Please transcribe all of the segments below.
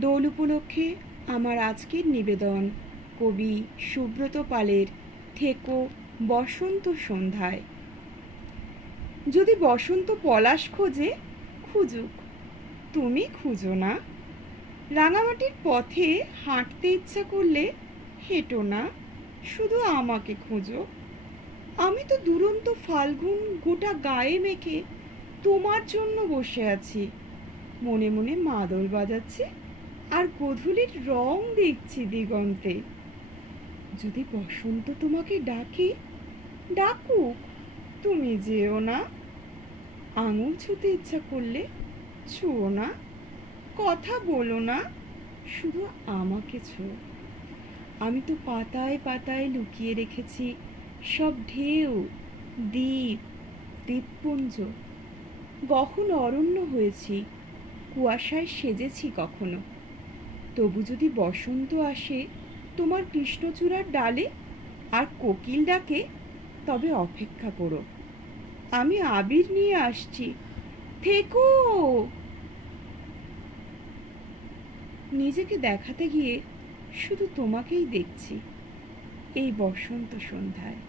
দোল উপলক্ষে আমার আজকের নিবেদন কবি সুব্রত পালের থেকো বসন্ত সন্ধ্যায়। যদি বসন্ত পলাশ খোঁজে, খুঁজুক, তুমি খুঁজো না। রাঙামাটির পথে হাঁটতে ইচ্ছা করলে হেঁটো না, শুধু আমাকে খোঁজো। আমি তো দুরন্ত ফাল্গুন গোটা গায়ে মেখে তোমার জন্য বসে আছি, মনে মনে মাদল বাজাচ্ছি আর গোধূলির রং দেখছি দিগন্তে। যদি বসন্ত তোমাকে ডাকে, ডাকুক, তুমি যেও না। আঙুল ছুঁতে ইচ্ছা করলে ছুঁয়ো না, কথা বলো না, শুধু আমাকে ছুঁয়ো। আমি তো পাতায় পাতায় লুকিয়ে রেখেছি সব ঢেউ, দ্বীপ, দ্বীপপুঞ্জ। গহন অরণ্য হয়েছি, কুয়াশায় সেজেছি কখনো। তবু যদি বসন্ত আসে তোমার কৃষ্ণচূড়ার ডালে আর কোকিল ডাকে, তবে অপেক্ষা করো, আমি আবির নিয়ে আসছি, থেকো। নিজেকে দেখাতে গিয়ে শুধু তোমাকেই দেখছি এই বসন্ত সন্ধ্যায়।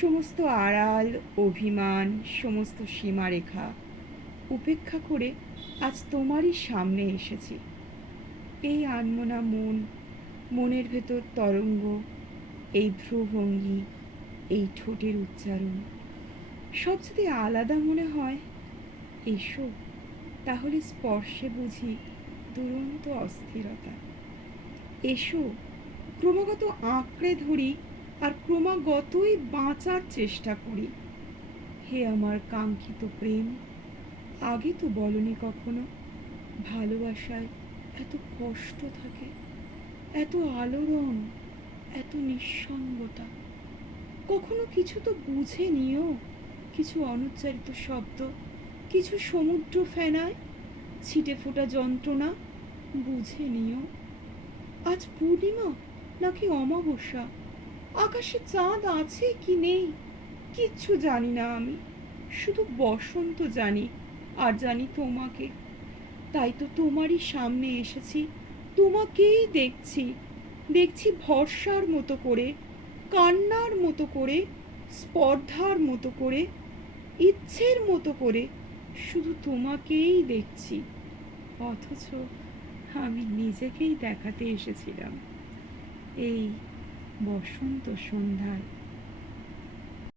সমস্ত আড়াল, অভিমান, সমস্ত সীমারেখা উপেক্ষা করে আজ তোমারই সামনে এসেছি। এই আনমনা মন, মনের ভেতর তরঙ্গ, এই ভ্রুভঙ্গি, এই ঠোঁটের উচ্চারণ, সব যদি আলাদা মনে হয়, এসো, তাহলে স্পর্শে বুঝি দুরন্ত অস্থিরতা। এসো, ক্রমাগত আঁকড়ে ধরি আর ক্রমাগতই বাঁচার চেষ্টা করি। হে আমার কাঙ্ক্ষিত প্রেম, আগে তো বলনি কখনো ভালোবাসায় এত কষ্ট থাকে, এত আলোড়ন, এত নিঃসঙ্গতা। কখনো কিছু তো বুঝে নিও, কিছু অনুচ্চারিত শব্দ, কিছু সমুদ্র ফেনায় ছিটে ফোটা যন্ত্রণা বুঝে নিও। আজ পূর্ণিমা নাকি অমাবস্যা, আকাশে চাঁদ আছে কি নেই কিচ্ছু জানি না আমি, শুধু বসন্ত জানি আর জানি তোমাকে। তাই তো তোমারই সামনে এসেছি, তোমাকেই দেখছি, দেখছি ভরসার মতো করে, কান্নার মতো করে, স্পর্ধার মতো করে, ইচ্ছের মতো করে, শুধু তোমাকেই দেখছি। অথচ আমি নিজেকেই দেখাতে এসেছিলাম এই বসন্ত সন্ধ্যায়।